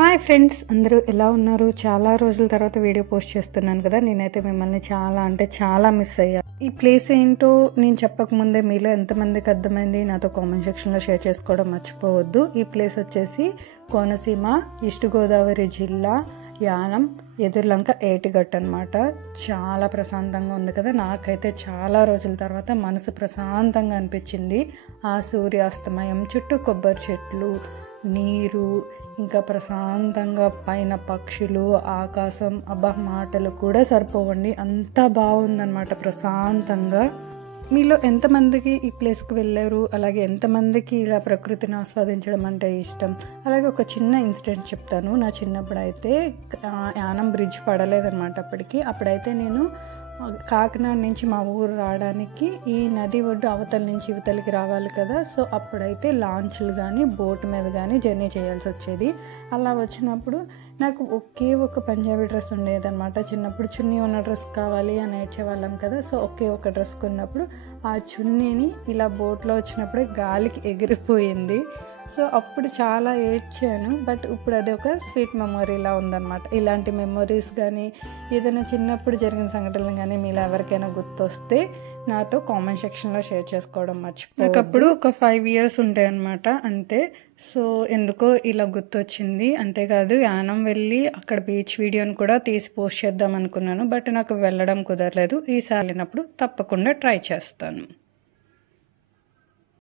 Hi friends, అందరూ ఎలా ఉన్నారు? చాలా రోజుల తర్వాత వీడియో పోస్ట్ చేస్తున్నాను కదా. నేనైతే మిమ్మల్ని చాలా మిస్ అయ్యా. ఈ ప్లేస్ ఏంటో నేను చెప్పకముందే మీలో ఎంతమందికి అర్థమైంది నాతో కామెంట్ సెక్షన్లో షేర్ చేసుకోవడం మర్చిపోవద్దు. ఈ ప్లేస్ వచ్చేసి కోనసీమ, ఈస్ట్ గోదావరి జిల్లా, యానం, ఎదుర్లంక, ఏటిగట్టు అనమాట. చాలా ప్రశాంతంగా ఉంది కదా. నాకైతే చాలా రోజుల తర్వాత మనసు ప్రశాంతంగా అనిపించింది. ఆ సూర్యాస్తమయం, చుట్టూ కొబ్బరి చెట్లు, నీరు, ఇంకా ప్రశాంతంగా పైన పక్షులు, ఆకాశం, మాటలు కూడా సరిపోవండి, అంతా బాగుందన్నమాట ప్రశాంతంగా. మీలో ఎంతమందికి ఈ ప్లేస్కి వెళ్ళారు? అలాగే ఎంతమందికి ఇలా ప్రకృతిని ఆస్వాదించడం అంటే ఇష్టం? అలాగే ఒక చిన్న ఇన్సిడెంట్ చెప్తాను. నా చిన్నప్పుడు అయితే యానం బ్రిడ్జ్ పడలేదన్నమాట. అప్పుడైతే నేను కాకినాడ నుంచి మా ఊరు రావడానికి ఈ నది ఒడ్డు అవతల నుంచి ఇవతలకి రావాలి కదా. సో అప్పుడైతే లాంచ్లు కానీ బోట్ మీద కానీ జర్నీ చేయాల్సి వచ్చేది. అలా వచ్చినప్పుడు నాకు ఒకే ఒక పంజాబీ డ్రెస్ ఉండేదన్నమాట. చిన్నప్పుడు చున్నీ ఉన్న డ్రెస్ కావాలి అని ఏడ్చేవాళ్ళం కదా. సో ఒకే ఒక డ్రెస్ కొన్నప్పుడు ఆ చున్నీని ఇలా బోట్లో వచ్చినప్పుడే గాలికి ఎగిరిపోయింది. సో అప్పుడు చాలా ఏడ్చాను. బట్ ఇప్పుడు అది ఒక స్వీట్ మెమొరీలా ఉందన్నమాట. ఇలాంటి మెమొరీస్ కానీ ఏదైనా చిన్నప్పుడు జరిగిన సంఘటనలు కానీ మీలో ఎవరికైనా గుర్తొస్తే నాతో కామెంట్ సెక్షన్లో షేర్ చేసుకోవడం మర్చిపోవద్దు. నాకు అప్పుడు ఒక 5 years ఉంటాయి అన్నమాట, అంతే. సో ఎందుకో ఇలా గుర్తొచ్చింది. అంతేకాదు యానం వెళ్ళి అక్కడ బీచ్ వీడియోని కూడా తీసి పోస్ట్ చేద్దాం అనుకున్నాను. బట్ నాకు వెళ్ళడం కుదరలేదు. ఈసారి వెళ్ళినప్పుడు తప్పకుండా ట్రై చేస్తాను.